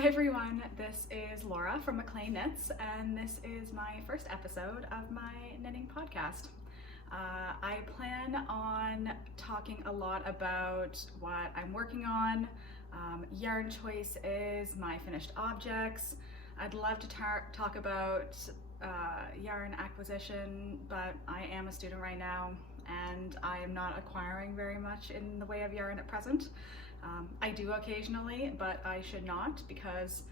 Hi everyone, this is Laura from McLean Knits, and this is my first episode of my knitting podcast. I plan on talking a lot about what I'm working on, yarn choices, my finished objects. I'd love to talk about yarn acquisition, but I am a student right now and I am not acquiring very much in the way of yarn at present. I do occasionally, but I should not because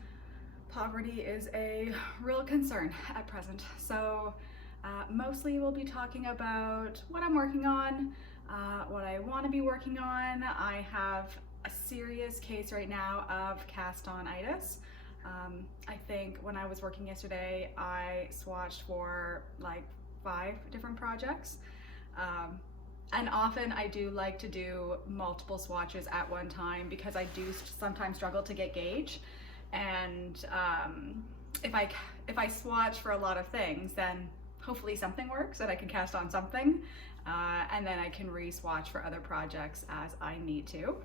poverty is a real concern at present. So mostly we'll be talking about what I'm working on, what I want to be working on. I have a serious case right now of cast-on-itis. I think when I was working yesterday, I swatched for like 5 different projects. And often I do like to do multiple swatches at one time because I do sometimes struggle to get gauge. And if I swatch for a lot of things, then hopefully something works and I can cast on something, and then I can re-swatch for other projects as I need to.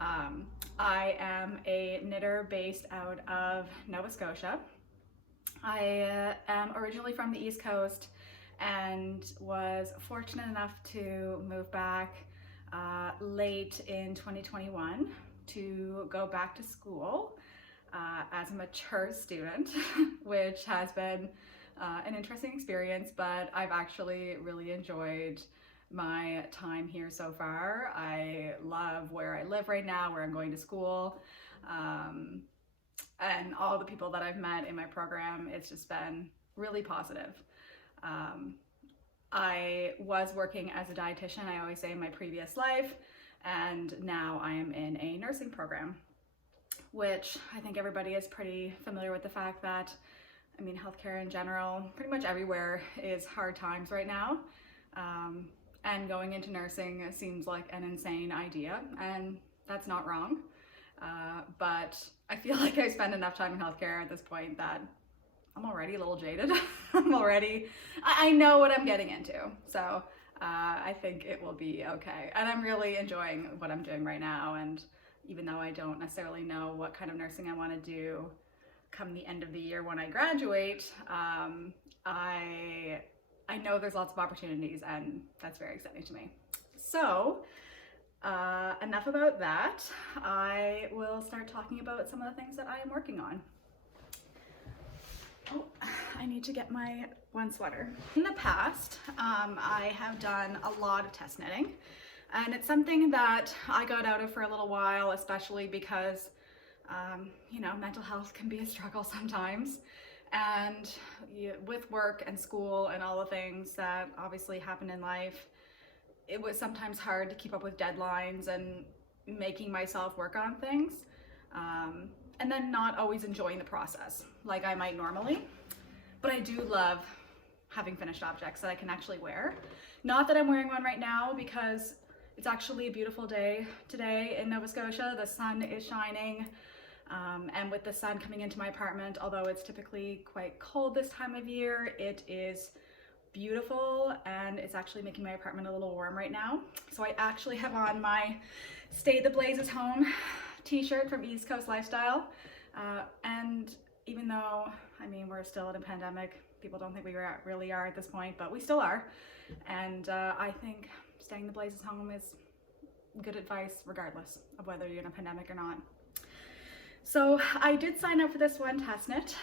I am a knitter based out of Nova Scotia. I am originally from the East Coast and was fortunate enough to move back late in 2021 to go back to school as a mature student, which has been an interesting experience, but I've actually really enjoyed my time here so far. I love where I live right now, where I'm going to school, and all the people that I've met in my program. It's just been really positive. I was working as a dietitian, I always say, in my previous life, and now I am in a nursing program, which I think everybody is pretty familiar with the fact that, I mean, healthcare in general, pretty much everywhere is hard times right now. And going into nursing seems like an insane idea, and that's not wrong. But I feel like I spend enough time in healthcare at this point that I'm already a little jaded. I know what I'm getting into. So I think it will be okay. And I'm really enjoying what I'm doing right now. And even though I don't necessarily know what kind of nursing I want to do come the end of the year when I graduate, I know there's lots of opportunities, and that's very exciting to me. So enough about that. I will start talking about some of the things that I am working on. Oh, I need to get my one sweater. In the past, I have done a lot of test knitting, and it's something that I got out of for a little while, especially because, you know, mental health can be a struggle sometimes. And with work and school and all the things that obviously happen in life, it was sometimes hard to keep up with deadlines and making myself work on things. And then not always enjoying the process like I might normally. But I do love having finished objects that I can actually wear. Not that I'm wearing one right now because it's actually a beautiful day today in Nova Scotia. The sun is shining, and with the sun coming into my apartment, although it's typically quite cold this time of year, it is beautiful, and it's actually making my apartment a little warm right now. So I actually have on my Stay the Blazes Home t-shirt from East Coast Lifestyle, and even though, I mean, we're still in a pandemic, people don't think we really are at this point, but we still are, and I think staying the blazes home is good advice regardless of whether you're in a pandemic or not. So I did sign up for this one test knit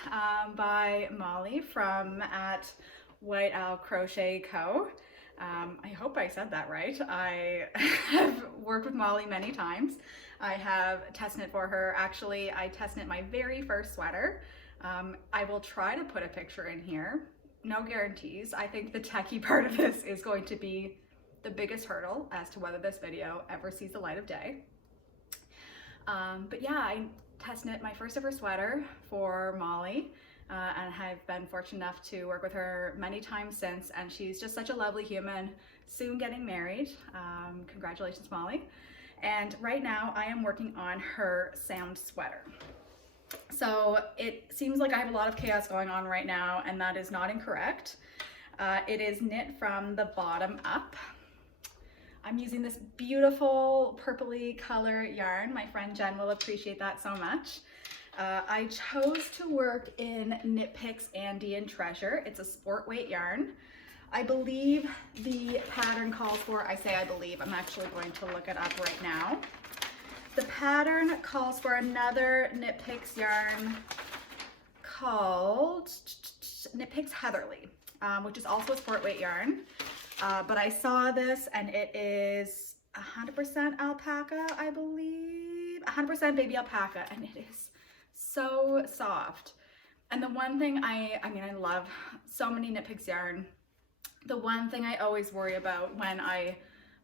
by Molly from at White Owl Crochet Co. I hope I said that right. I have worked with Molly many times. I have test knit for her. Actually, I test knit my very first sweater. I will try to put a picture in here. No guarantees. I think the techie part of this is going to be the biggest hurdle as to whether this video ever sees the light of day. But yeah, I test knit my first ever sweater for Molly. And I've been fortunate enough to work with her many times since, and she's just such a lovely human, soon getting married. Congratulations, Molly. And right now I am working on her sound sweater. So it seems like I have a lot of chaos going on right now, and that is not incorrect. It is knit from the bottom up. I'm using this beautiful purpley color yarn. My friend Jen will appreciate that so much. I chose to work in Knit Picks Andean Treasure. It's a sport weight yarn. I believe the pattern calls for, I say I believe, I'm actually going to look it up right now. The pattern calls for another Knit Picks yarn called Knit Picks Heatherly, which is also a sport weight yarn. But I saw this and it is 100% alpaca, I believe, 100% baby alpaca, and it is so soft. And the one thing I love so many Knit Picks yarn. The one thing I always worry about when I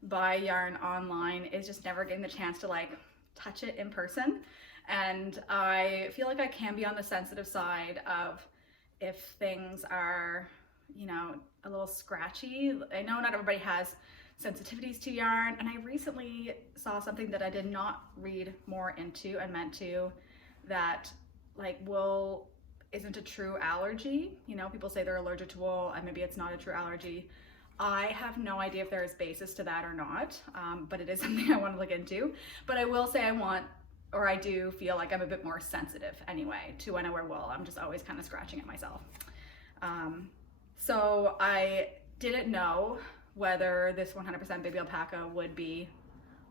buy yarn online is just never getting the chance to like touch it in person. And I feel like I can be on the sensitive side of if things are, you know, a little scratchy. I know not everybody has sensitivities to yarn, and I recently saw something that I did not read more into and meant to, that like wool isn't a true allergy. You know, people say they're allergic to wool and maybe it's not a true allergy. I have no idea if there is basis to that or not, but it is something I want to look into. But I will say I do feel like I'm a bit more sensitive anyway to when I wear wool. I'm just always kind of scratching at myself. So I didn't know whether this 100% baby alpaca would be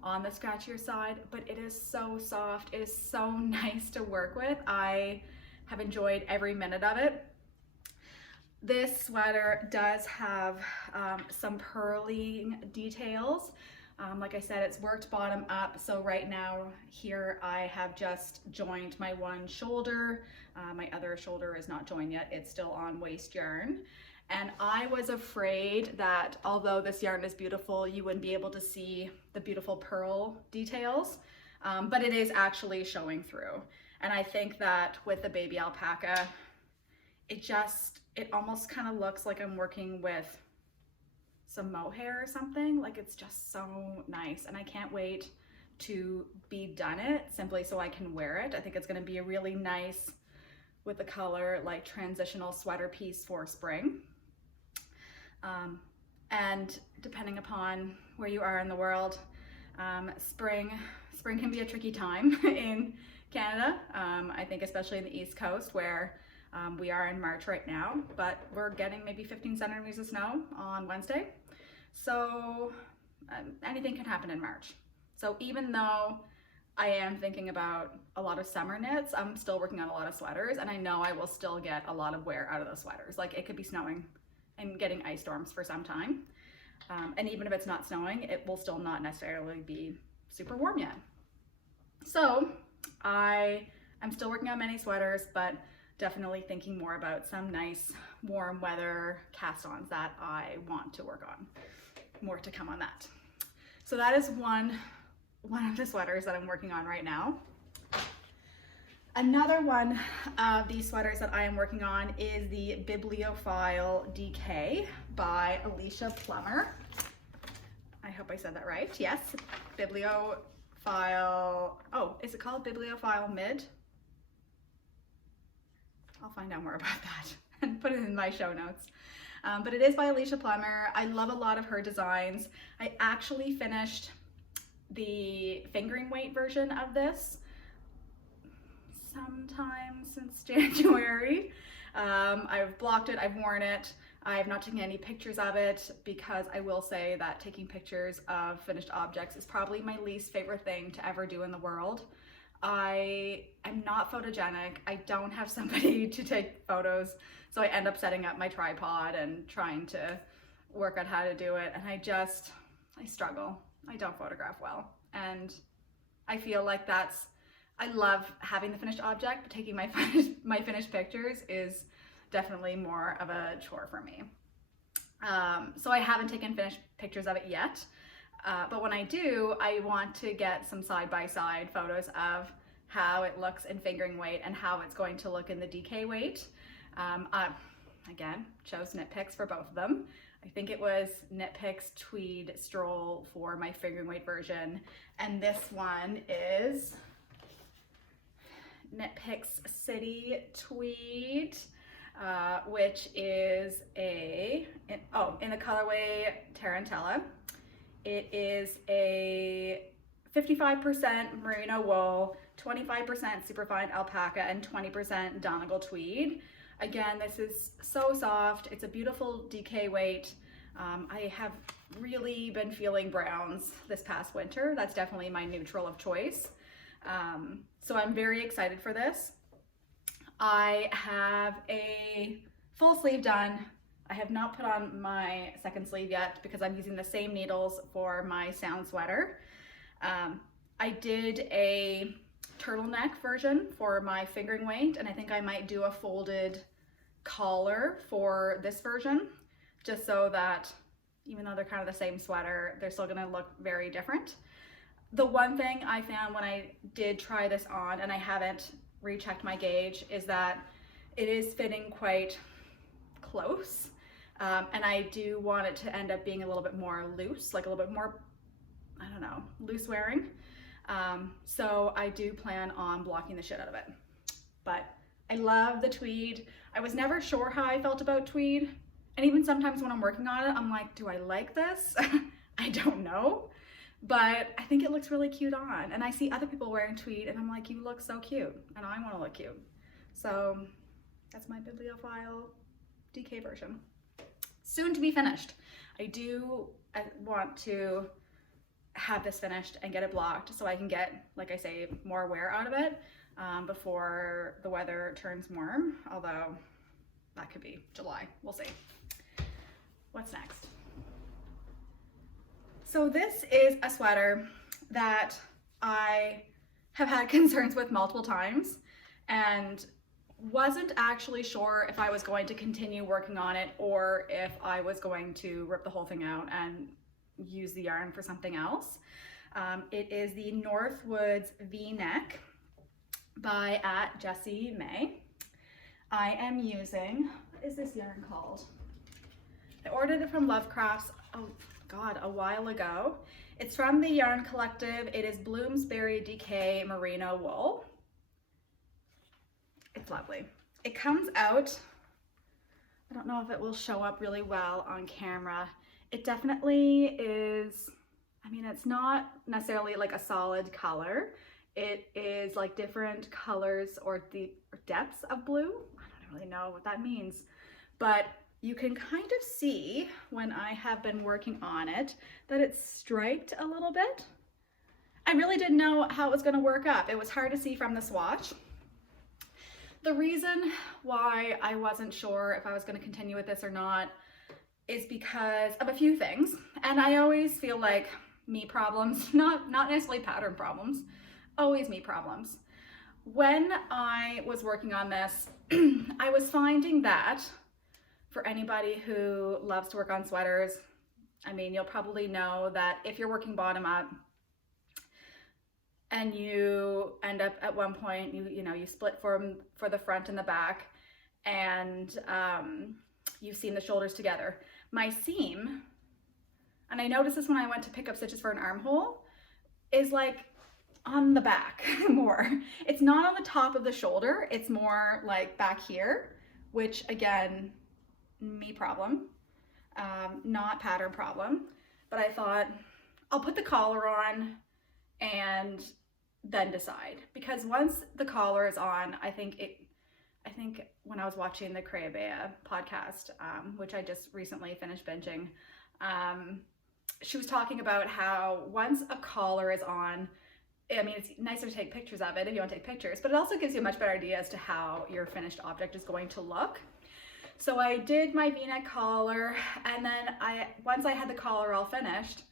on the scratchier side, but it is so soft. It is so nice to work with. I have enjoyed every minute of it. This sweater does have some purling details. Like I said, it's worked bottom up. So right now here I have just joined my one shoulder. My other shoulder is not joined yet. It's still on waist yarn. And I was afraid that although this yarn is beautiful, you wouldn't be able to see the beautiful purl details, but it is actually showing through. And I think that with the baby alpaca, it almost kind of looks like I'm working with some mohair or something. Like, it's just so nice, and I can't wait to be done it simply so I can wear it. I think it's going to be a really nice, with the color, like transitional sweater piece for spring. And depending upon where you are in the world, spring can be a tricky time in Canada. I think especially in the East Coast, where we are in March right now, but we're getting maybe 15 centimeters of snow on Wednesday. So anything can happen in March. So even though I am thinking about a lot of summer knits, I'm still working on a lot of sweaters, and I know I will still get a lot of wear out of those sweaters. Like, it could be snowing and getting ice storms for some time. And even if it's not snowing, it will still not necessarily be super warm yet. So I'm still working on many sweaters, but definitely thinking more about some nice warm weather cast-ons that I want to work on. More to come on that. So that is one of the sweaters that I'm working on right now. Another one of these sweaters that I am working on is the Bibliophile DK by Alicia Plummer. I hope I said that right. Yes, Bibliophile. Oh, is it called Bibliophile Mid? I'll find out more about that and put it in my show notes. But it is by Alicia Plummer. I love a lot of her designs. I actually finished the fingering weight version of this sometime since January. I've blocked it, I've worn it. I have not taken any pictures of it, because I will say that taking pictures of finished objects is probably my least favorite thing to ever do in the world. I am not photogenic. I don't have somebody to take photos, so I end up setting up my tripod and trying to work out how to do it, and I struggle. I don't photograph well, and I feel like I love having the finished object, but taking my finished pictures is definitely more of a chore for me. So I haven't taken finished pictures of it yet, but when I do, I want to get some side-by-side photos of how it looks in fingering weight and how it's going to look in the DK weight. Again, chose Knit Picks for both of them. I think it was Knit Picks Tweed Stroll for my fingering weight version, and this one is Knit Picks City Tweed, which is in the colorway Tarantella. It is a 55% merino wool, 25% superfine alpaca, and 20% Donegal tweed. Again, this is so soft. It's a beautiful DK weight. I have really been feeling browns this past winter. That's definitely my neutral of choice. So I'm very excited for this. I have a full sleeve done. I have not put on my second sleeve yet because I'm using the same needles for my sound sweater. I did a turtleneck version for my fingering weight, and I think I might do a folded collar for this version, just so that even though they're kind of the same sweater, they're still gonna look very different. The one thing I found when I did try this on, and I haven't rechecked my gauge, is that it is fitting quite close. And I do want it to end up being a little bit more loose, like a little bit more, I don't know, loose wearing. So I do plan on blocking the shit out of it. But I love the tweed. I was never sure how I felt about tweed. And even sometimes when I'm working on it, I'm like, do I like this? I don't know. But I think it looks really cute on. And I see other people wearing tweed and I'm like, you look so cute. And I want to look cute. So that's my Bibliophile DK version. Soon to be finished. I want to have this finished and get it blocked so I can get, like I say, more wear out of it before the weather turns warm, although that could be July. We'll see. What's next? So this is a sweater that I have had concerns with multiple times and wasn't actually sure if I was going to continue working on it or if I was going to rip the whole thing out and use the yarn for something else. It is the Northwoods V-neck by Jessie May. I am using, what is this yarn called? I ordered it from Lovecrafts, oh God, a while ago. It's from the Yarn Collective. It is Bloomsbury DK merino wool. It's lovely. It comes out, I don't know if it will show up really well on camera. It definitely is, I mean, it's not necessarily like a solid color. It is like different colors or the depths of blue. I don't really know what that means, but you can kind of see when I have been working on it that it's striped a little bit. I really didn't know how it was going to work up. It was hard to see from the swatch. The reason why I wasn't sure if I was going to continue with this or not is because of a few things. And I always feel like me problems, not necessarily pattern problems, always me problems. When I was working on this, I was finding that for anybody who loves to work on sweaters, I mean, you'll probably know that if you're working bottom up and you end up at one point, you split for the front and the back, and you seam the shoulders together. My seam, and I noticed this when I went to pick up stitches for an armhole, is like on the back more. It's not on the top of the shoulder, it's more like back here, which again, me problem, not pattern problem. But I thought I'll put the collar on and then decide, because once the collar is on, I think when I was watching the Creabea podcast, which I just recently finished binging, she was talking about how once a collar is on, I mean, it's nicer to take pictures of it if you want to take pictures, but it also gives you a much better idea as to how your finished object is going to look. So I did my V-neck collar, and then once I had the collar all finished,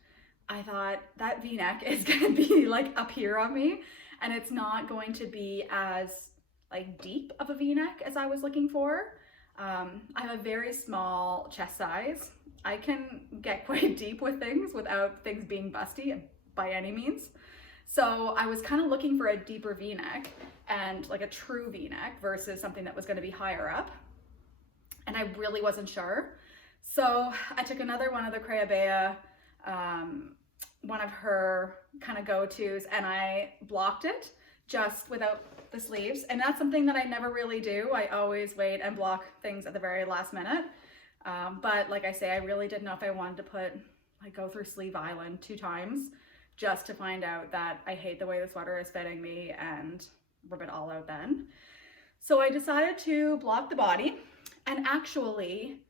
I thought that V-neck is gonna be like up here on me, and it's not going to be as like deep of a V-neck as I was looking for. I have a very small chest size. I can get quite deep with things without things being busty by any means. So I was kind of looking for a deeper V-neck and like a true V-neck versus something that was going to be higher up. And I really wasn't sure. So I took another one of the Creabea, one of her kind of go-tos, and I blocked it just without the sleeves. And that's something that I never really do. I always wait and block things at the very last minute. But like I say, I really didn't know if I wanted to go through Sleeve Island 2 times just to find out that I hate the way the sweater is fitting me and rip it all out then. So I decided to block the body, and actually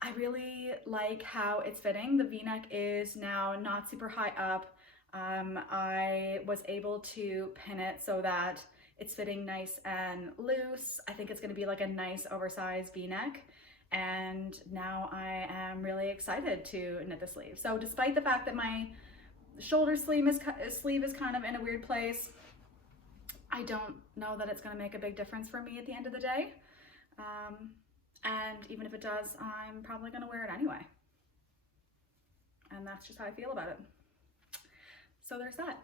I really like how it's fitting. The V-neck is now not super high up. I was able to pin it so that it's fitting nice and loose. I think it's going to be like a nice oversized V-neck, and now I am really excited to knit the sleeve. So despite the fact that my shoulder sleeve is kind of in a weird place, I don't know that it's going to make a big difference for me at the end of the day. And even if it does, I'm probably going to wear it anyway. And that's just how I feel about it. So there's that.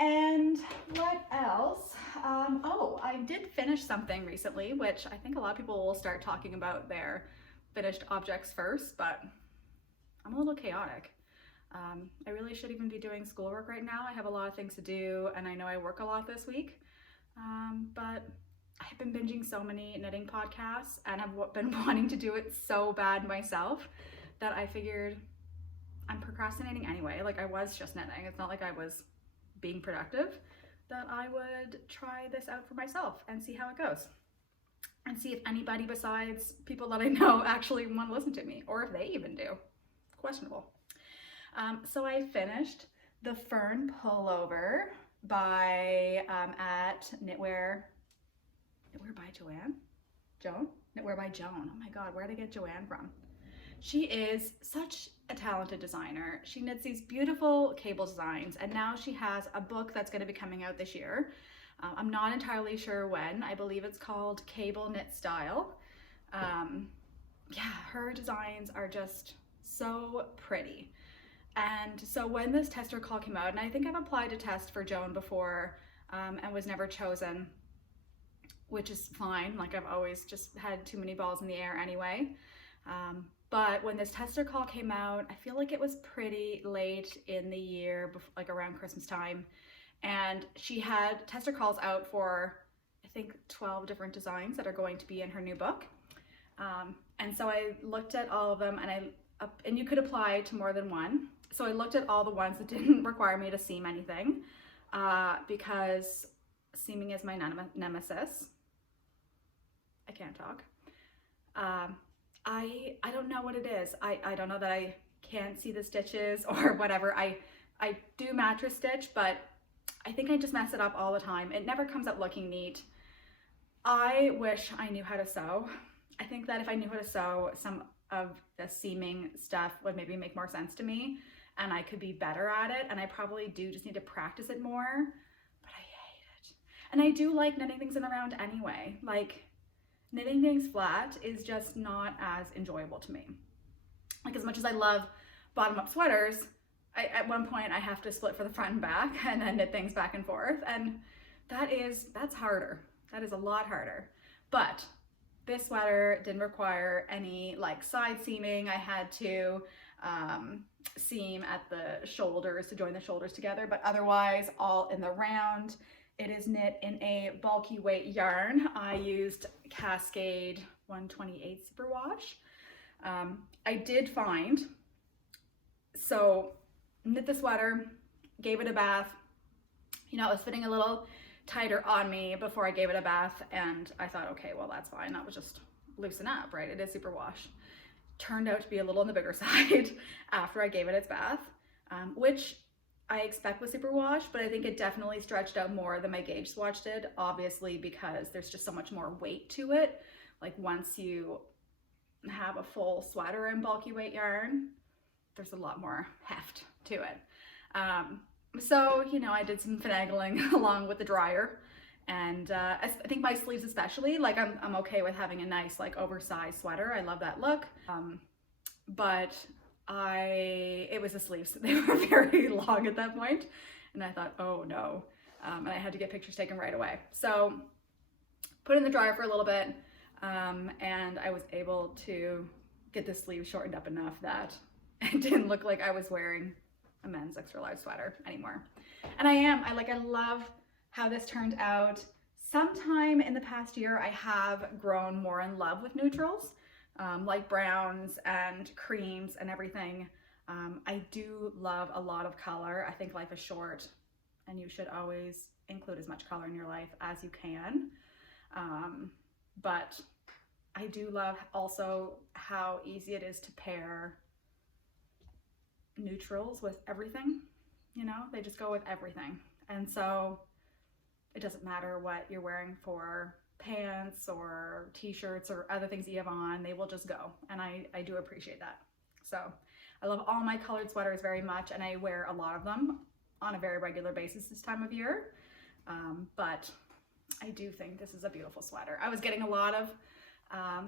And what else? Oh, I did finish something recently, which I think a lot of people will start talking about their finished objects first, but I'm a little chaotic. I really should even be doing schoolwork right now. I have a lot of things to do, and I know I work a lot this week, but I've been binging so many knitting podcasts and have been wanting to do it so bad myself that I figured I'm procrastinating anyway. Like, I was just knitting. It's not like I was being productive, that I would try this out for myself and see how it goes, and see if anybody besides people that I know actually want to listen to me, or if they even do. Questionable. So I finished the Fern Pullover by at Knitwear by Joan? Knitwear by Joan. Oh my God, where did I get Joanne from? She is such a talented designer. She knits these beautiful cable designs, and now she has a book that's going to be coming out this year. I'm not entirely sure when. I believe it's called Cable Knit Style. Yeah, her designs are just so pretty. And so when this tester call came out, and I think I've applied to test for Joan before and was never chosen, which is fine. Like, I've always just had too many balls in the air anyway. But when this tester call came out, I feel like it was pretty late in the year, like around Christmas time. And she had tester calls out for, I think, 12 different designs that are going to be in her new book. And so I looked at all of them, and you could apply to more than one. So I looked at all the ones that didn't require me to seam anything, because seaming is my nemesis. I can't talk. I don't know what it is. I don't know that I can't see the stitches or whatever. I do mattress stitch, but I think I just mess it up all the time. It never comes up looking neat. I wish I knew how to sew. I think that if I knew how to sew, some of the seaming stuff would maybe make more sense to me, and I could be better at it, and I probably do just need to practice it more, but I hate it. And I do like knitting things in the round anyway. Like, knitting things flat is just not as enjoyable to me. Like, as much as I love bottom-up sweaters, at one point I have to split for the front and back and then knit things back and forth, and that's harder. That is a lot harder. But this sweater didn't require any like side seaming. I had to seam at the shoulders to join the shoulders together, but otherwise all in the round. It is knit in a bulky weight yarn. I used Cascade 128 Superwash. I did find, so knit the sweater, gave it a bath. You know, it was fitting a little tighter on me before I gave it a bath, and I thought, okay, well, that's fine. That was just loosen up, right? It is Superwash. Turned out to be a little on the bigger side after I gave it its bath, which I expect with Superwash, but I think it definitely stretched out more than my gauge swatch did, obviously, because there's just so much more weight to it. Like, once you have a full sweater in bulky weight yarn, there's a lot more heft to it. So, you know, I did some finagling along with the dryer, and I think my sleeves especially, like, I'm okay with having a nice, like, oversized sweater. I love that look. But it was the sleeves. They were very long at that point, and I thought, oh no. And I had to get pictures taken right away. So put it in the dryer for a little bit, and I was able to get the sleeves shortened up enough that it didn't look like I was wearing a men's extra large sweater anymore. And I love how this turned out. Sometime in the past year, I have grown more in love with neutrals, like browns and creams and everything. I do love a lot of color. I think life is short and you should always include as much color in your life as you can. But I do love also how easy it is to pair neutrals with everything. You know, they just go with everything. And so it doesn't matter what you're wearing for pants or t-shirts or other things you have on, they will just go. And I do appreciate that. So I love all my colored sweaters very much, and I wear a lot of them on a very regular basis this time of year. But I do think this is a beautiful sweater. I was getting a lot of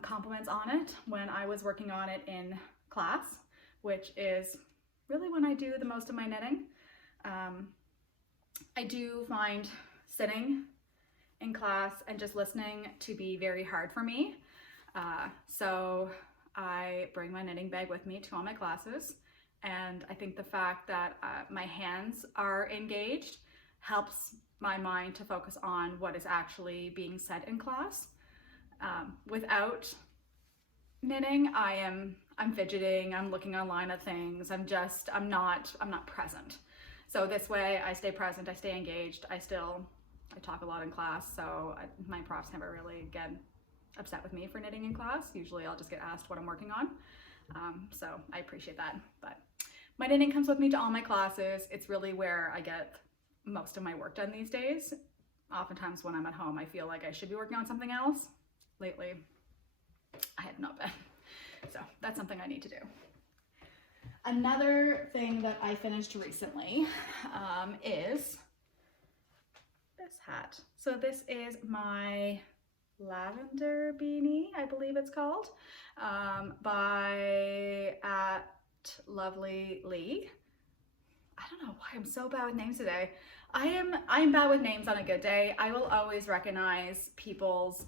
compliments on it when I was working on it in class, which is really when I do the most of my knitting. I do find sitting in class and just listening to be very hard for me. So I bring my knitting bag with me to all my classes, and I think the fact that my hands are engaged helps my mind to focus on what is actually being said in class. Without knitting, I'm fidgeting, I'm looking online at things, I'm not present. So this way I stay present, I stay engaged, I talk a lot in class, so my profs never really get upset with me for knitting in class. Usually I'll just get asked what I'm working on. So I appreciate that. But my knitting comes with me to all my classes. It's really where I get most of my work done these days. Oftentimes when I'm at home, I feel like I should be working on something else. Lately, I have not been. So that's something I need to do. Another thing that I finished recently is this hat. So this is my Lavender beanie, I believe it's called, by Lovely Lee. I don't know why I'm so bad with names today. I am bad with names on a good day. I will always recognize people's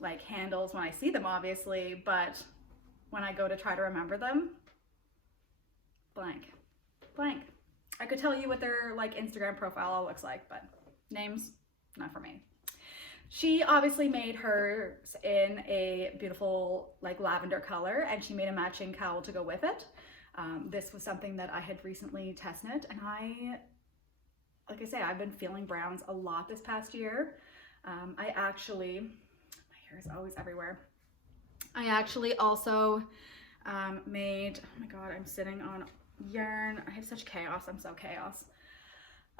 like handles when I see them, obviously, but when I go to try to remember them, blank. I could tell you what their like Instagram profile all looks like, but names, not for me. She obviously made hers in a beautiful like lavender color, and she made a matching cowl to go with it. This was something that I had recently test knit, and like I say, I've been feeling browns a lot this past year. My hair is always everywhere. I actually also made, oh my God, I'm sitting on yarn. I have such chaos, I'm so chaos.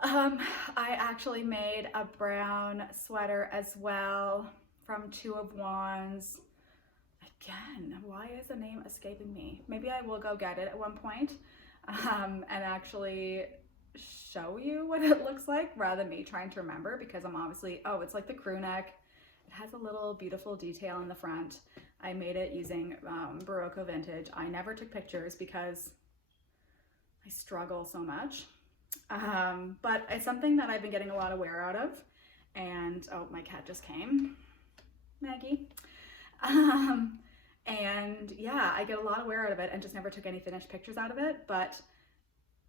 I actually made a brown sweater as well from 2 of Wands. Again, why is the name escaping me? Maybe I will go get it at one point and actually show you what it looks like rather than me trying to remember, because I'm obviously, oh, it's like the crew neck. It has a little beautiful detail in the front. I made it using Berroco vintage. I never took pictures because I struggle so much. But it's something that I've been getting a lot of wear out of, and oh, my cat just came, Maggie. And yeah, I get a lot of wear out of it and just never took any finished pictures out of it, but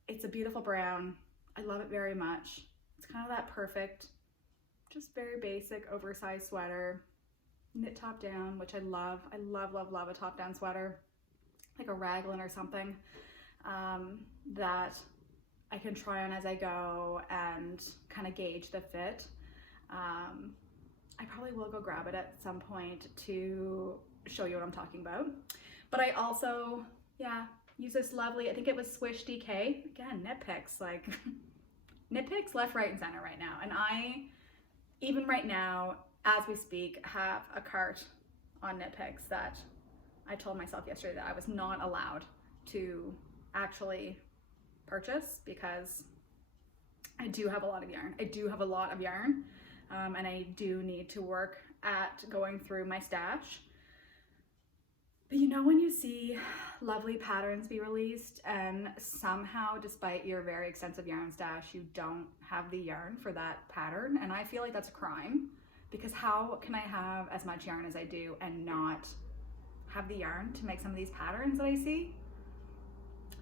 it's a beautiful brown. I love it very much. It's kind of that perfect, just very basic oversized sweater, knit top down, which I love. I love a top down sweater, like a raglan or something, that I can try on as I go and kind of gauge the fit. I probably will go grab it at some point to show you what I'm talking about. But I also, yeah, use this lovely, I think it was Swish DK. Again, knit picks, like knit picks left, right, and center right now. And I, even right now, as we speak, have a cart on knit picks that I told myself yesterday that I was not allowed to actually purchase, because I do have a lot of yarn. And I do need to work at going through my stash. But you know, when you see lovely patterns be released and somehow, despite your very extensive yarn stash, you don't have the yarn for that pattern, and I feel like that's a crime, because how can I have as much yarn as I do and not have the yarn to make some of these patterns that I see?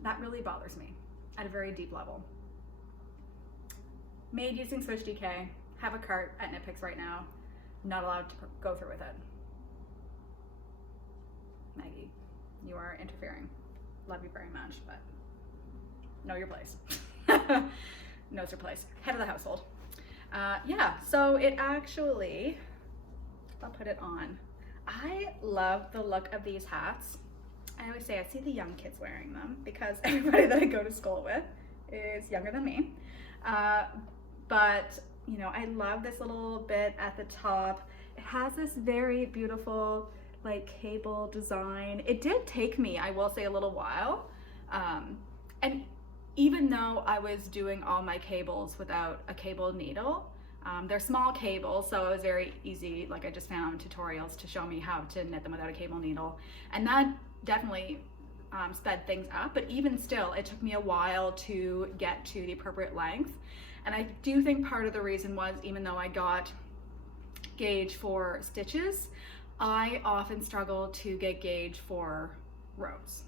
That really bothers me at a very deep level. Made using Swish DK, have a cart at Knit Picks right now, not allowed to go through with it. Maggie, you are interfering. Love you very much, but know your place. Knows her place. Head of the household. Yeah, so it actually, I'll put it on. I love the look of these hats. I always say I see the young kids wearing them because everybody that I go to school with is younger than me. But you know, I love this little bit at the top. It has this very beautiful like cable design. It did take me, I will say, a little while. And even though I was doing all my cables without a cable needle, they're small cables, so it was very easy. Like, I just found tutorials to show me how to knit them without a cable needle, and that definitely sped things up. But even still, it took me a while to get to the appropriate length. And I do think part of the reason was, even though I got gauge for stitches, I often struggle to get gauge for rows.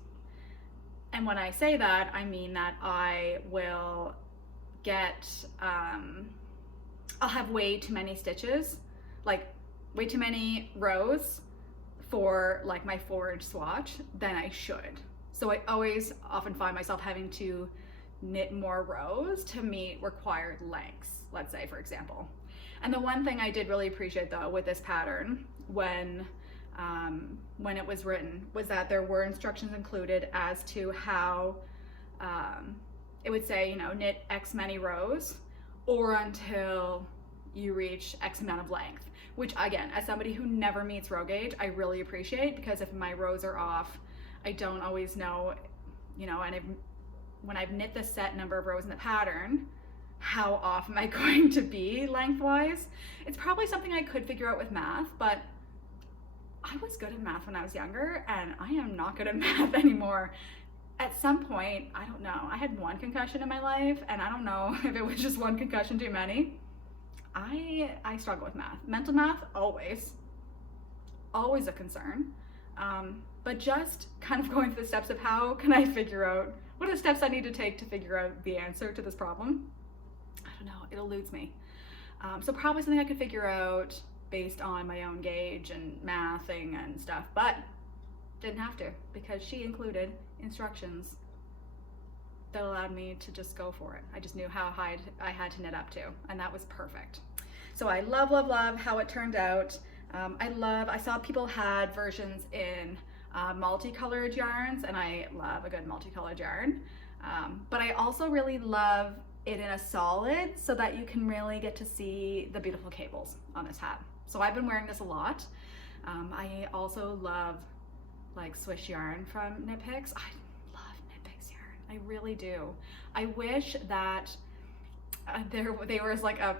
And when I say that, I mean that I will get, I'll have way too many stitches, like way too many rows for like my forage swatch than I should. So I always often find myself having to knit more rows to meet required lengths, let's say, for example. And the one thing I did really appreciate though with this pattern when it was written was that there were instructions included as to how it would say, you know, knit X many rows or until you reach X amount of length, which again, as somebody who never meets row gauge, I really appreciate, because if my rows are off, I don't always know, you know, and when I've knit the set number of rows in the pattern, how off am I going to be lengthwise? It's probably something I could figure out with math, but I was good at math when I was younger, and I am not good at math anymore. At some point, I don't know, I had one concussion in my life, and I don't know if it was just one concussion too many. I struggle with math. Mental math, always a concern. But just kind of going through the steps of how can I figure out, what are the steps I need to take to figure out the answer to this problem? I don't know, it eludes me. So probably something I could figure out based on my own gauge and mathing and stuff, but didn't have to, because she included instructions that allowed me to just go for it. I just knew how high I had to knit up to, and that was perfect. So I love, love, love how it turned out. I saw people had versions in multicolored yarns, and I love a good multicolored yarn. But I also really love it in a solid so that you can really get to see the beautiful cables on this hat. So I've been wearing this a lot. I also love like Swish yarn from Knit Picks. I love Knit Picks yarn, I really do. I wish that they were like a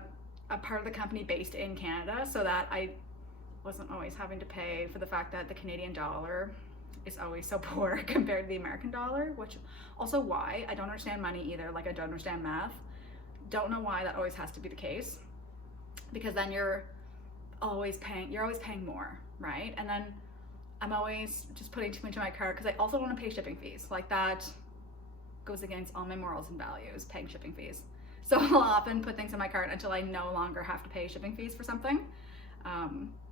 part of the company based in Canada, so that I wasn't always having to pay for the fact that the Canadian dollar is always so poor compared to the American dollar, which also why I don't understand money either. Like, I don't understand math. Don't know why that always has to be the case, because then you're always paying more, right? And then I'm always just putting too much in my cart, because I also don't want to pay shipping fees. Like, that goes against all my morals and values, paying shipping fees. So I'll often put things in my cart until I no longer have to pay shipping fees for something,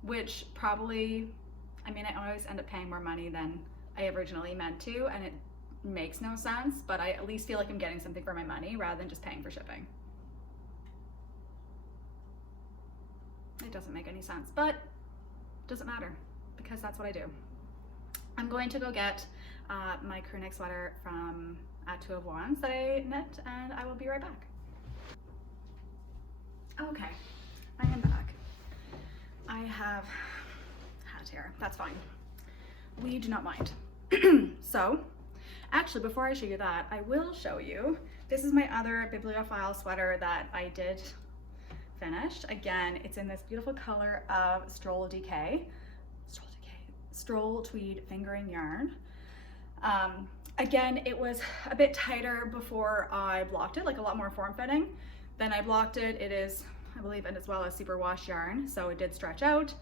which probably, I mean, I always end up paying more money than I originally meant to, and it makes no sense, but I at least feel like I'm getting something for my money rather than just paying for shipping. It doesn't make any sense, but it doesn't matter, because that's what I do. I'm going to go get my crew neck sweater from Two of Wands that I knit, and I will be right back. Okay, I am back. I have hat hair, that's fine. We do not mind. So, actually, before I show you that, I will show you, this is my other Bibliophile sweater that I did finish. Again, it's in this beautiful color of Stroll DK. Stroll Tweed fingering yarn. Again, it was a bit tighter before I blocked it, like a lot more form-fitting. Then I blocked it. It is, I believe, and as well as Superwash yarn, so it did stretch out,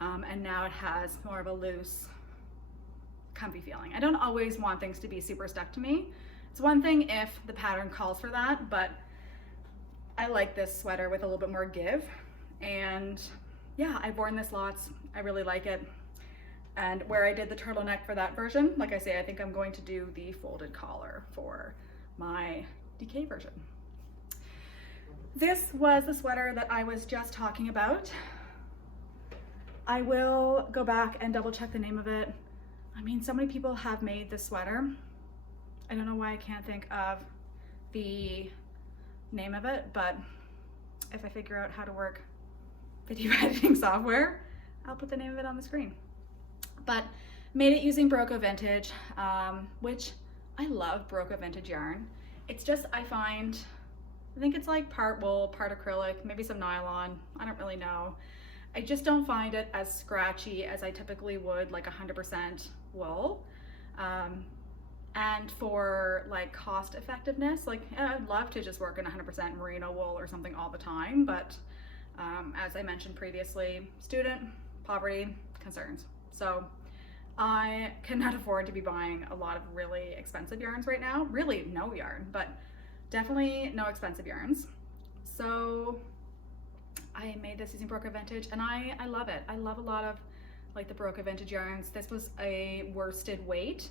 and now it has more of a loose, comfy feeling. I don't always want things to be super stuck to me. It's one thing if the pattern calls for that, but I like this sweater with a little bit more give. And yeah, I've worn this lots. I really like it. And where I did the turtleneck for that version, like I say, I think I'm going to do the folded collar for my DK version. This was the sweater that I was just talking about. I will go back and double check the name of it. I mean, so many people have made this sweater. I don't know why I can't think of the name of it, but if I figure out how to work video editing software, I'll put the name of it on the screen. But made it using Berroco Vintage, which I love Berroco Vintage yarn. It's just, I think it's like part wool, part acrylic, maybe some nylon, I don't really know. I just don't find it as scratchy as I typically would like 100% wool. And for like cost effectiveness, like I'd love to just work in 100% merino wool or something all the time, but as I mentioned previously, student, poverty, concerns. So I cannot afford to be buying a lot of really expensive yarns right now. Really no yarn, but definitely no expensive yarns. So I made this using Berroco Vintage and I love it. I love a lot of like the Berroco Vintage yarns. This was a worsted weight,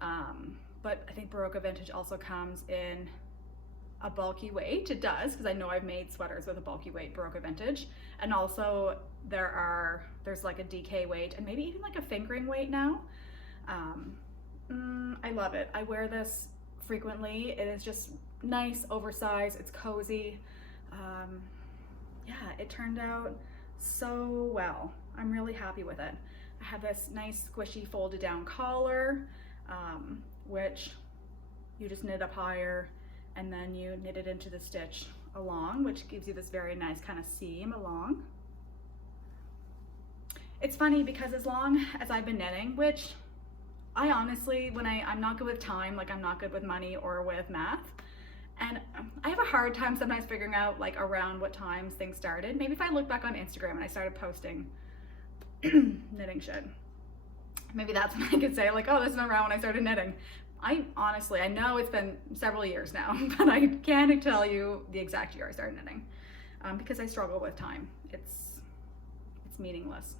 but I think Berroco Vintage also comes in a bulky weight. It does, because I know I've made sweaters with a bulky weight Berroco Vintage. And also there's like a DK weight and maybe even like a fingering weight now. I love it. I wear this frequently. It is just nice, oversized, it's cozy. Yeah, it turned out so well. I'm really happy with it. I have this nice squishy folded down collar, which you just knit up higher and then you knit it into the stitch along, which gives you this very nice kind of seam along. It's funny because as long as I've been knitting, which I honestly, when I'm not good with time, like I'm not good with money or with math, and I have a hard time sometimes figuring out like around what times things started. Maybe if I look back on Instagram and I started posting knitting shit, maybe that's when I could say like, oh, this is around when I started knitting. I honestly, I know it's been several years now, but I can't tell you the exact year I started knitting because I struggle with time. It's meaningless.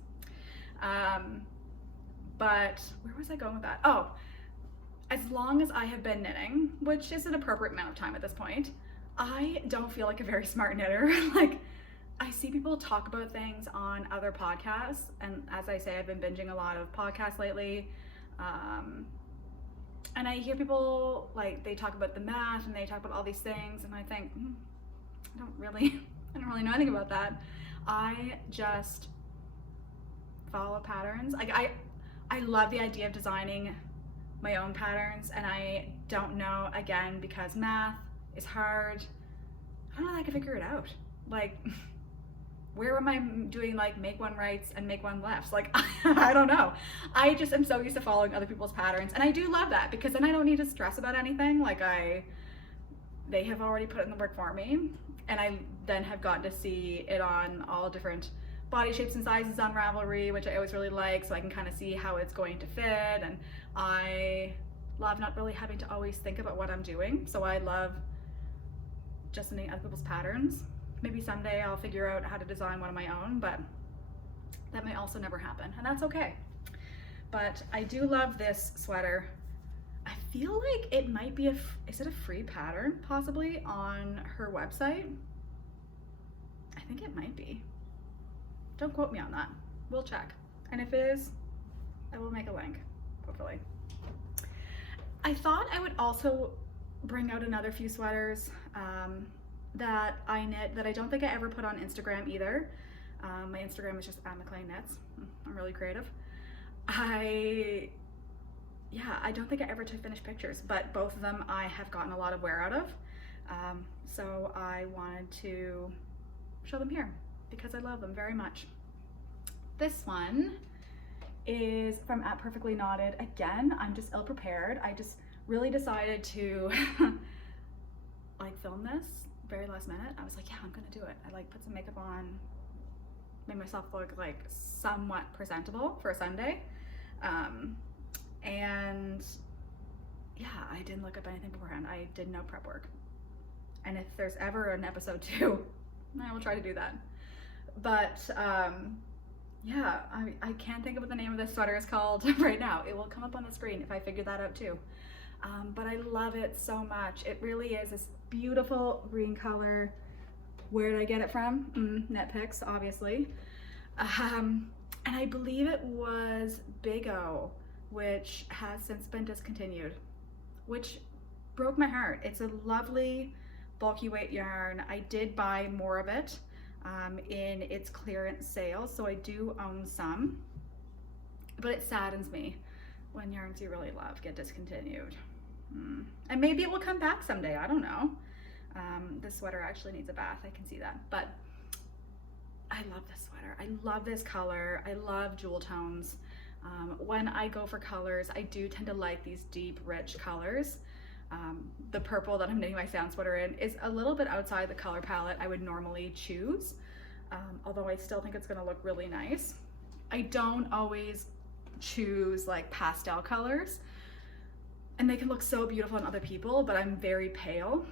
But where was I going with that? Oh, as long as I have been knitting, which is an appropriate amount of time at this point, I don't feel like a very smart knitter. Like, I see people talk about things on other podcasts, and as I say, I've been binging a lot of podcasts lately. And I hear people, like, they talk about the math and they talk about all these things, and I think, I don't really know anything about that. I just follow patterns. Like, I love the idea of designing my own patterns, and I don't know, again, because math is hard. I don't know that I can figure it out. Like, where am I doing like make one rights and make one lefts? Like, I don't know. I just am so used to following other people's patterns, and I do love that because then I don't need to stress about anything. Like, they have already put in the work for me, and I then have gotten to see it on all different body shapes and sizes on Ravelry, which I always really like, so I can kind of see how it's going to fit. And I love not really having to always think about what I'm doing, so I love just knitting other people's patterns. Maybe someday I'll figure out how to design one of my own, but that may also never happen, and that's okay. But I do love this sweater. I feel like it might be is it a free pattern possibly on her website? I think it might be. Don't quote me on that. We'll check. And if it is, I will make a link, hopefully. I thought I would also bring out another few sweaters that I knit that I don't think I ever put on Instagram either. My Instagram is just @McClainKnits. I'm really creative. I don't think I ever took finished pictures, but both of them I have gotten a lot of wear out of. So I wanted to show them here because I love them very much. This one is from @PerfectlyKnotted. Again, I'm just ill prepared. I just really decided to like film this very last minute. I was like, yeah, I'm gonna do it. I like put some makeup on, made myself look like somewhat presentable for a Sunday. And yeah, I didn't look up anything beforehand. I did no prep work. And if there's ever an episode 2, I will try to do that. But yeah, I can't think of what the name of this sweater is called right now. It will come up on the screen if I figure that out too. but I love it so much. It really is this beautiful green color. Where did I get it from? Net Picks, obviously. And I believe it was Biggo, which has since been discontinued, which broke my heart. It's a lovely bulky weight yarn. I did buy more of it in its clearance sale, so I do own some, but it saddens me when yarns you really love get discontinued. And maybe it will come back someday, I don't know. This sweater actually needs a bath, I can see that, but I love this sweater. I love this color. I love jewel tones. When I go for colors, I do tend to like these deep, rich colors. The purple that I'm knitting my sound sweater in is a little bit outside the color palette I would normally choose, although I still think it's gonna look really nice. I don't always choose like pastel colors, and they can look so beautiful on other people, but I'm very pale,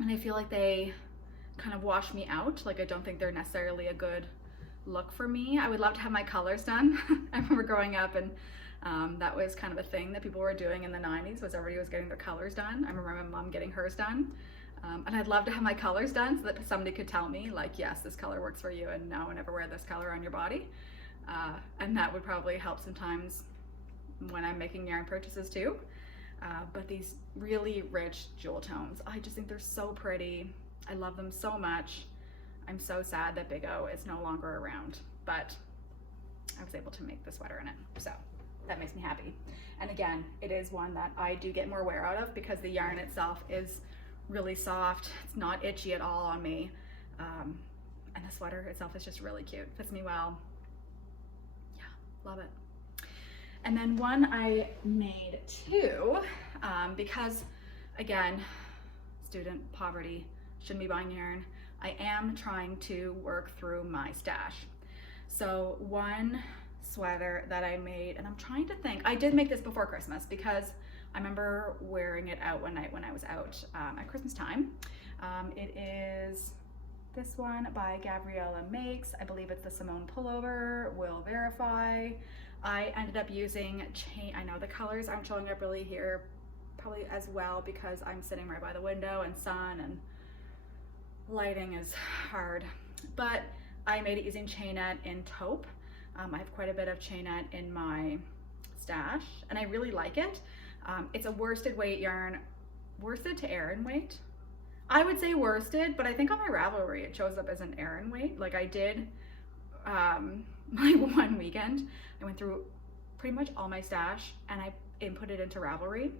and I feel like they kind of wash me out. Like I don't think they're necessarily a good look for me. I would love to have my colors done. I remember growing up and that was kind of a thing that people were doing in the 90s, was everybody was getting their colors done. I remember my mom getting hers done. And I'd love to have my colors done so that somebody could tell me like, yes, this color works for you and no one ever wear this color on your body. And that would probably help sometimes when I'm making yarn purchases too. But these really rich jewel tones, I just think they're so pretty. I love them so much. I'm so sad that Biggo is no longer around, but I was able to make the sweater in it, so that makes me happy. And again, it is one that I do get more wear out of because the yarn itself is really soft. It's not itchy at all on me. And the sweater itself is just really cute. Fits me well. Yeah, love it. And then one I made too, because again, student poverty, shouldn't be buying yarn. I am trying to work through my stash. So one sweater that I made, and I'm trying to think, I did make this before Christmas because I remember wearing it out one night when I was out at Christmas time. It is this one by Gabriella Makes. I believe it's the Fern Pullover, will verify. I ended up using I know the colors aren't showing up really here probably as well because I'm sitting right by the window and sun and lighting is hard, but I made it using Chainette in taupe. I have quite a bit of Chainette in my stash and I really like it. It's a worsted weight yarn, worsted to Aran weight. I would say worsted, but I think on my Ravelry it shows up as an Aran weight. Like I did like one weekend, I went through pretty much all my stash and I input it into Ravelry,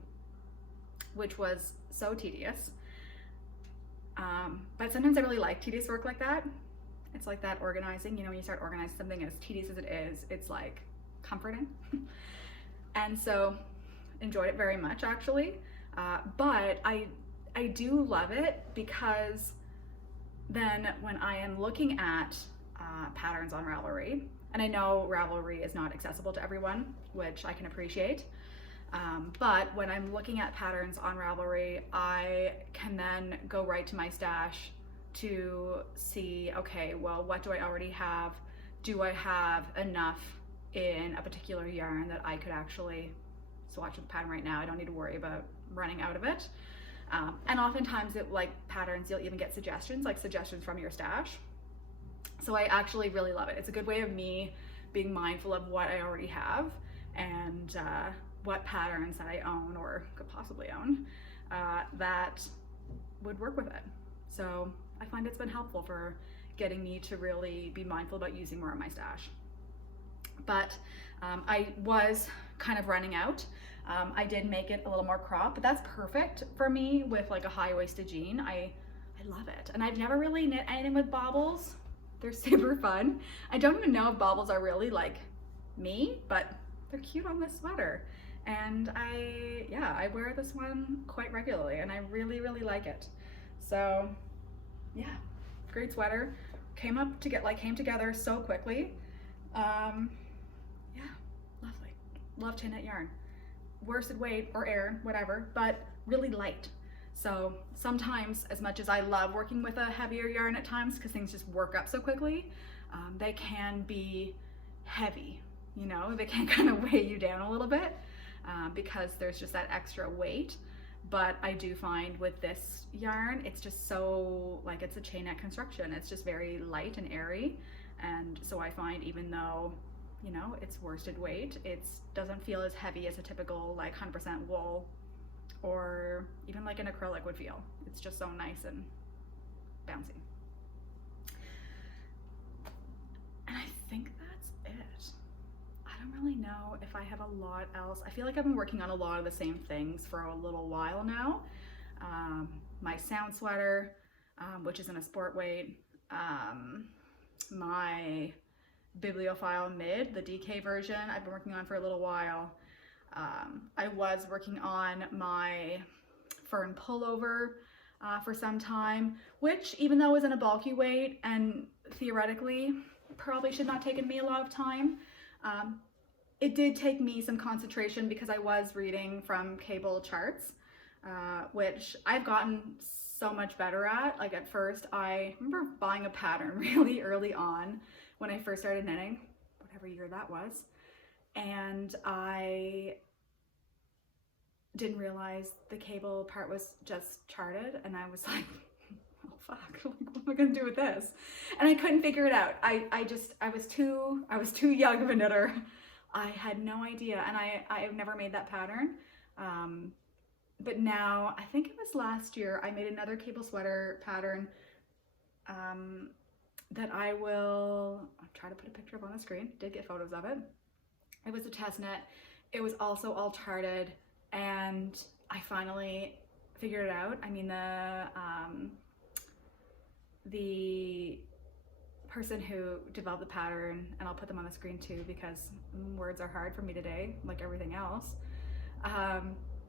which was so tedious. But sometimes I really like tedious work like that. It's like that organizing, you know, when you start organizing something as tedious as it is, it's like comforting. And so enjoyed it very much actually. But I do love it because then when I am looking at patterns on Ravelry, and I know Ravelry is not accessible to everyone, which I can appreciate. But when I'm looking at patterns on Ravelry, I can then go right to my stash to see, okay, well, what do I already have? Do I have enough in a particular yarn that I could actually swatch with the pattern right now? I don't need to worry about running out of it. And oftentimes it, like patterns, you'll even get suggestions, like suggestions from your stash. So I actually really love it. It's a good way of me being mindful of what I already have and what patterns that I own or could possibly own that would work with it. So I find it's been helpful for getting me to really be mindful about using more of my stash. But I was kind of running out. I did make it a little more crop, but that's perfect for me with like a high-waisted jean. I love it. And I've never really knit anything with baubles. They're super fun. I don't even know if baubles are really like me, but they're cute on this sweater. And I wear this one quite regularly and I really, really like it. So yeah, great sweater. Came together so quickly. Yeah, lovely. Love Chainette yarn. Worsted weight or Aran, whatever, but really light. So sometimes, as much as I love working with a heavier yarn at times because things just work up so quickly, they can be heavy, you know, they can kind of weigh you down a little bit. because there's just that extra weight. But I do find with this yarn, it's just so, like, it's a chainette construction. It's just very light and airy. And so I find even though, you know, it's worsted weight, it doesn't feel as heavy as a typical like 100% wool or even like an acrylic would feel. It's just so nice and bouncy. And I think that's it. I don't really know if I have a lot else. I feel like I've been working on a lot of the same things for a little while now. My sound sweater, which is in a sport weight, my Bibliophile mid, the DK version, I've been working on for a little while. I was working on my Fern Pullover for some time, which even though it was in a bulky weight and theoretically probably should not have taken me a lot of time, it did take me some concentration because I was reading from cable charts, which I've gotten so much better at. Like at first, I remember buying a pattern really early on when I first started knitting, whatever year that was, and I didn't realize the cable part was just charted, and I was like, oh fuck, what am I gonna do with this? And I couldn't figure it out. I was too young of a knitter. I had no idea, and I have never made that pattern. But now, I think it was last year, I made another cable sweater pattern that I'll try to put a picture up on the screen. Did get photos of it. It was a test knit. It was also all charted, and I finally figured it out. I mean, the person who developed the pattern, and I'll put them on the screen too because words are hard for me today, like everything else.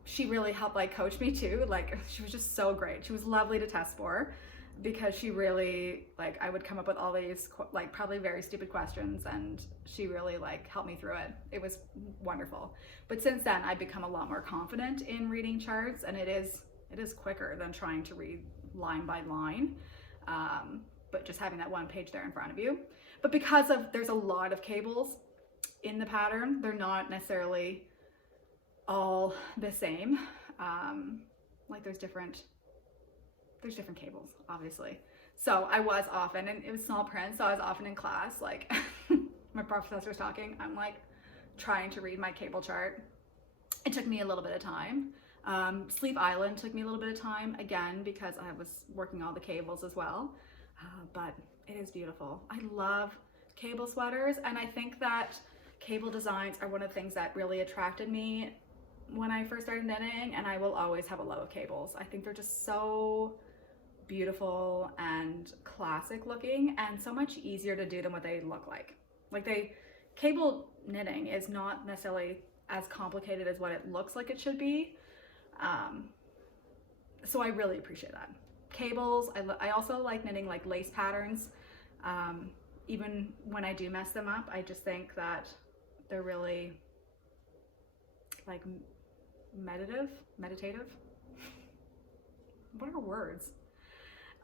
She really helped like coach me too. Like she was just so great. She was lovely to test for because she really, like, I would come up with all these like probably very stupid questions, and she really like helped me through it. It was wonderful. But since then I've become a lot more confident in reading charts, and it is quicker than trying to read line by line. But just having that one page there in front of you. But because there's a lot of cables in the pattern, they're not necessarily all the same. Like there's different cables, obviously. So I was often, and it was small print, so I was often in class, like my professor's talking, I'm like trying to read my cable chart. It took me a little bit of time. Sleep Island took me a little bit of time, again, because I was working all the cables as well. But it is beautiful. I love cable sweaters, and I think that cable designs are one of the things that really attracted me when I first started knitting, and I will always have a love of cables. I think they're just so beautiful and classic looking, and so much easier to do than what they look like. Like cable knitting is not necessarily as complicated as what it looks like it should be. So I really appreciate that. Cables, I also like knitting like lace patterns. Even when I do mess them up, I just think that they're really like meditative. What are words?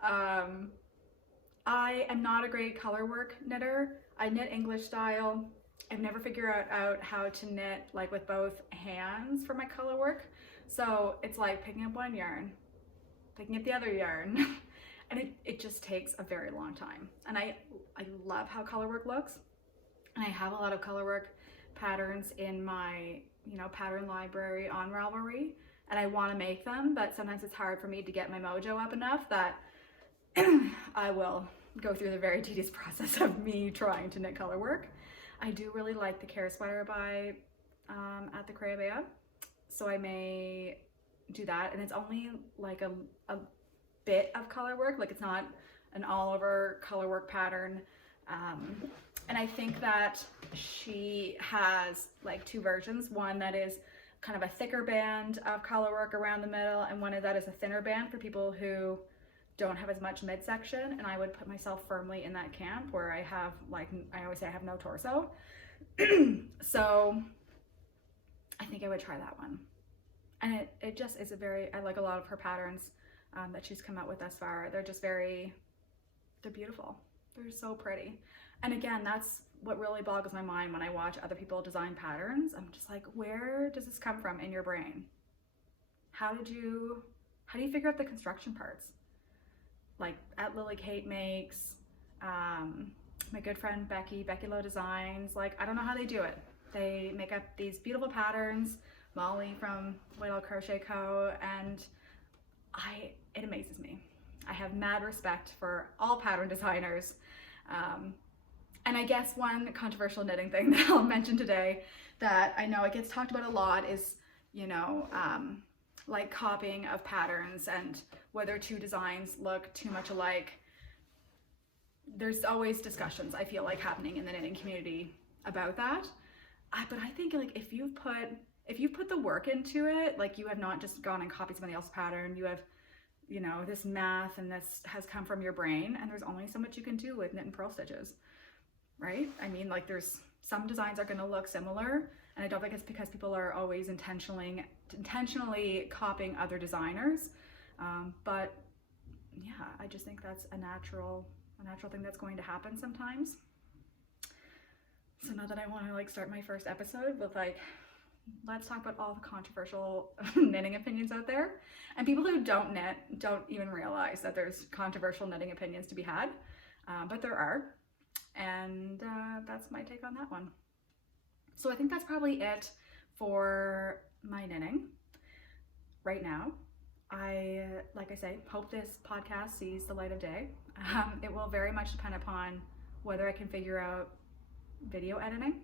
I am not a great color work knitter. I knit English style. I've never figured out how to knit like with both hands for my color work. So it's like picking up one yarn, picking up the other yarn, and it just takes a very long time. And I love how color work looks, and I have a lot of color work patterns in my, you know, pattern library on Ravelry, and I want to make them, but sometimes it's hard for me to get my mojo up enough that I will go through the very tedious process of me trying to knit color work. I do really like the Care Sweater by at the Crayabea, so I may do that, and it's only like a bit of color work, like it's not an all over color work pattern. And I think that she has like two versions, one that is kind of a thicker band of color work around the middle, and one of that is a thinner band for people who don't have as much midsection, and I would put myself firmly in that camp where I have, like, I always say I have no torso. So I think I would try that one. And it just is I like a lot of her patterns that she's come out with thus far. They're just they're beautiful. They're so pretty. And again, that's what really boggles my mind when I watch other people design patterns. I'm just like, where does this come from in your brain? How do you figure out the construction parts? Like at Lily Kate Makes, my good friend Becky Low Designs, like I don't know how they do it. They make up these beautiful patterns, Molly from White Owl Crochet Co, and it amazes me. I have mad respect for all pattern designers. And I guess one controversial knitting thing that I'll mention today that I know it gets talked about a lot is, you know, like copying of patterns and whether two designs look too much alike. There's always discussions, I feel like, happening in the knitting community about that. But I think like if you put the work into it, like you have not just gone and copied somebody else's pattern, you have, you know, this math and this has come from your brain, and there's only so much you can do with knit and purl stitches, right? I mean, like there's some designs are going to look similar, and I don't think it's because people are always intentionally copying other designers. But yeah, I just think that's a natural thing that's going to happen sometimes. So now that I want to like start my first episode with like, let's talk about all the controversial knitting opinions out there. And people who don't knit don't even realize that there's controversial knitting opinions to be had, but there are. And that's my take on that one. So I think that's probably it for my knitting right now. Like I say, hope this podcast sees the light of day. It will very much depend upon whether I can figure out video editing.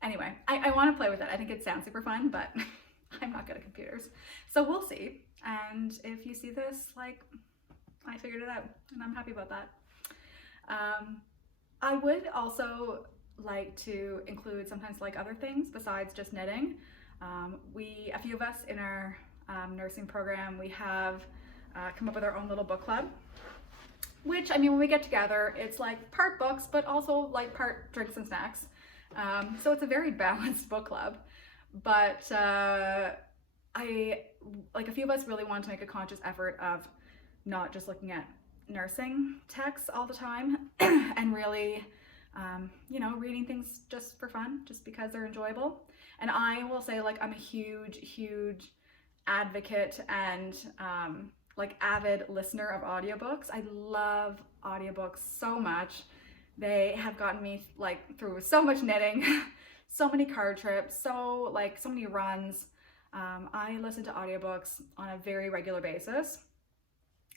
Anyway, I want to play with it. I think it sounds super fun, but I'm not good at computers. So we'll see. And if you see this, like, I figured it out and I'm happy about that. I would also like to include sometimes like other things besides just knitting. A few of us in our nursing program, we have come up with our own little book club, which, I mean, when we get together, it's like part books, but also like part drinks and snacks. So it's a very balanced book club, but a few of us really want to make a conscious effort of not just looking at nursing texts all the time and really, you know, reading things just for fun, just because they're enjoyable. And I will say, like, I'm a huge advocate and like avid listener of audiobooks. I love audiobooks so much. They have gotten me like through so much knitting, so many card trips, so many runs. I listen to audiobooks on a very regular basis.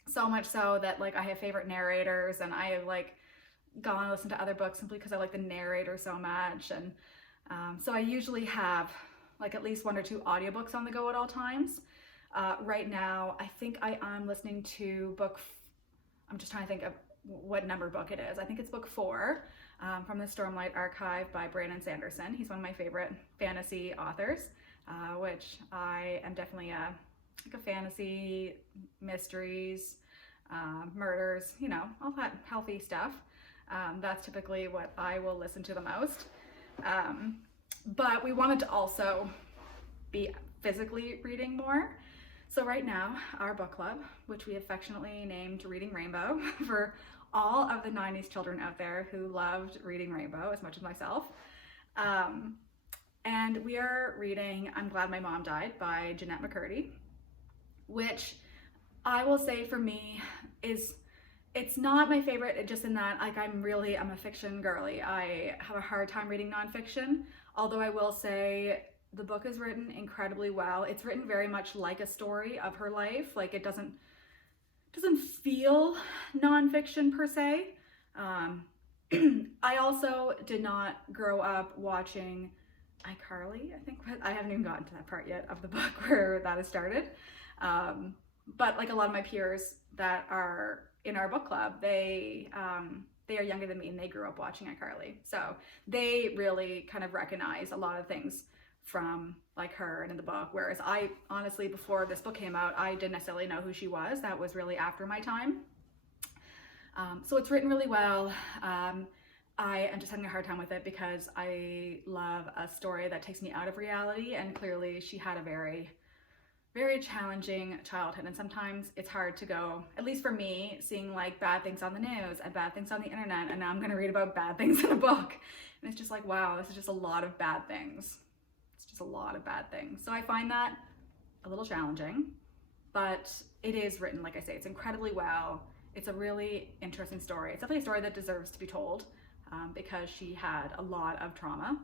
So much so that like I have favorite narrators, and I have like gone and listened to other books simply because I like the narrator so much. And so I usually have like at least 1 or 2 audiobooks on the go at all times. Right now, I think I am listening to I'm just trying to think of what number book it is. I think it's book 4 from the Stormlight archive by Sanderson. He's one of my favorite fantasy authors, which I am definitely a fantasy, mysteries, murders, you know, all that healthy stuff. That's typically what I will listen to the most. But we wanted to also be physically reading more. So right now, our book club, which we affectionately named Reading Rainbow for all of the 90s children out there who loved Reading Rainbow as much as myself. And we are reading I'm Glad My Mom Died by Jennette McCurdy, which I will say for me it's not my favorite, just in that like I'm a fiction girly. I have a hard time reading nonfiction, although I will say the book is written incredibly well. It's written very much like a story of her life. Like it doesn't feel nonfiction per se. I also did not grow up watching iCarly. I think I haven't even gotten to that part yet of the book where that has started. But like a lot of my peers that are in our book club, they are younger than me and they grew up watching iCarly. So they really kind of recognize a lot of things from like her and in the book. Whereas I honestly, before this book came out, I didn't necessarily know who she was. That was really after my time. So it's written really well. I am just having a hard time with it because I love a story that takes me out of reality, and clearly she had a very very challenging childhood, and sometimes it's hard to go, at least for me, seeing like bad things on the news and bad things on the internet, and now I'm gonna read about bad things in a book, and it's just like, wow, this is just a lot of bad things. It's just a lot of bad things. So I find that a little challenging, but it is written, like I say, it's incredibly well. It's a really interesting story. It's definitely a story that deserves to be told, because she had a lot of trauma.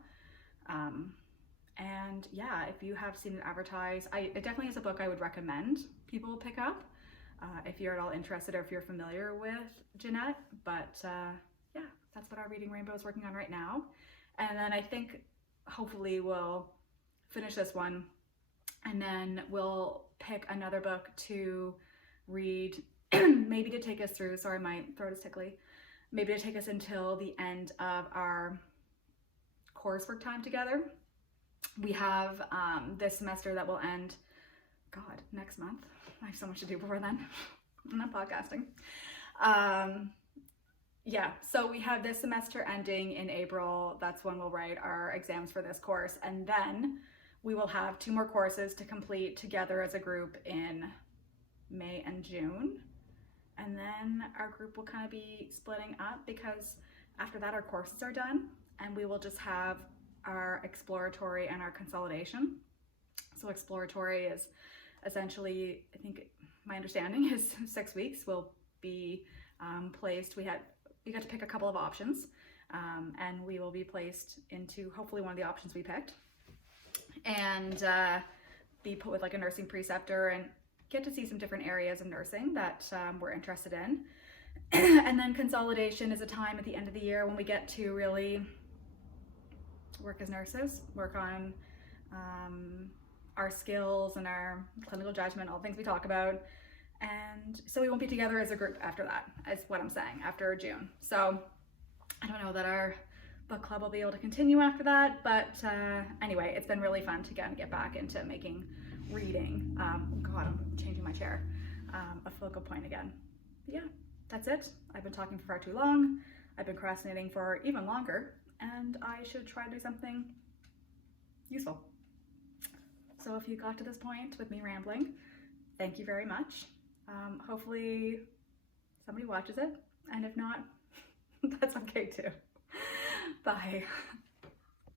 And yeah, if you have seen it advertised, it definitely is a book I would recommend people pick up if you're at all interested or if you're familiar with Jennette. But yeah, that's what our Reading Rainbow is working on right now. And then I think hopefully we'll finish this one, and then we'll pick another book to read, maybe to take us through, sorry, my throat is tickly, maybe to take us until the end of our coursework time together. We have this semester that will end, God, next month. I have so much to do before then. I'm not podcasting. Yeah, so we have this semester ending in April. That's when we'll write our exams for this course. And then we will have 2 more courses to complete together as a group in May and June. And then our group will kind of be splitting up, because after that our courses are done, and we will just have our exploratory and our consolidation. So exploratory is essentially, I think my understanding is 6 weeks will be placed. We got to pick a couple of options, and we will be placed into hopefully one of the options we picked, and be put with like a nursing preceptor and get to see some different areas of nursing that we're interested in. And then consolidation is a time at the end of the year when we get to really work as nurses, work on our skills and our clinical judgment, all the things we talk about. And so we won't be together as a group after that, is what I'm saying, after June. So I don't know that our book club will be able to continue after that, but anyway, it's been really fun to get back into making reading, God, I'm changing my chair, a focal point again. But yeah, that's it. I've been talking for far too long. I've been procrastinating for even longer, and I should try to do something useful. So if you got to this point with me rambling, thank you very much. Hopefully somebody watches it, and if not, that's okay too. Bye.